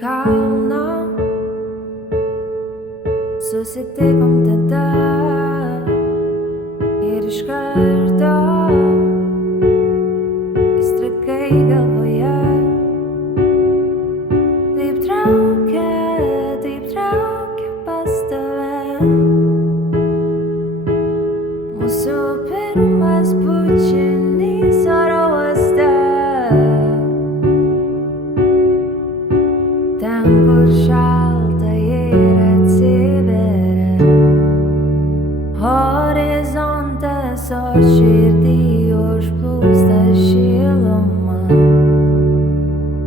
kalno susitikom tada ir iš karto įstrigai galvoje. Taip traukia pas tave. Mūsų pirmas bučinys oro uoste, ten, kur šalta ir atsiveria horizontas, o širdį užplūsta šiluma.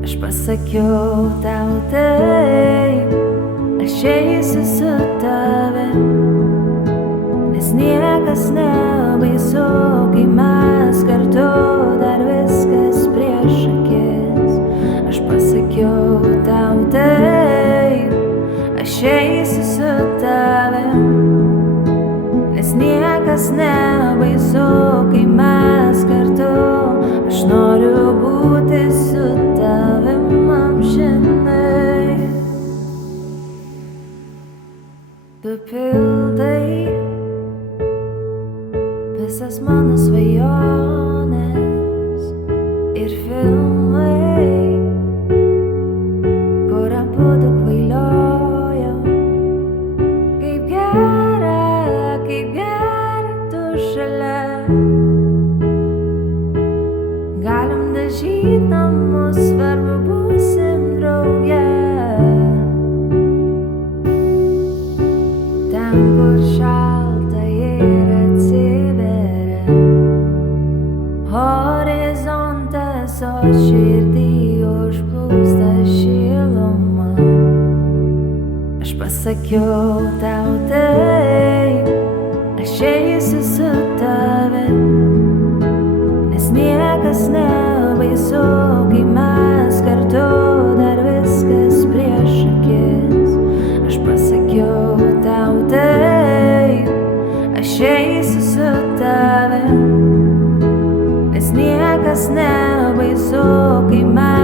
Aš pasakiau tau taip, aš eisiu su tavim, nes niekas nebaisu, kai mes kartu dar viskas prieš akis. Aš pasakiau tau taip, aš eisiu su tavim, nes niekas nebaisu, kai mes kartu. Aš noriu būti su tavim amžinai. Tu pildai visas mano svajonės ir filmai, kur abudu kvailiojom. Kaip gera tu šalia. Galim dažyt namus, svarbu būsim drauge. Ten, kur šalta ir atsiveria horizontas, o širdį užplūsta šiluma. Aš pasakiau tau taip, aš eisiu su tavim, nes niekas nebaisu, kai mes kartu dar viskas prieš akis. Aš pasakiau tau taip, aš eisiu su tavim, nes niekas nebaisu, kai mes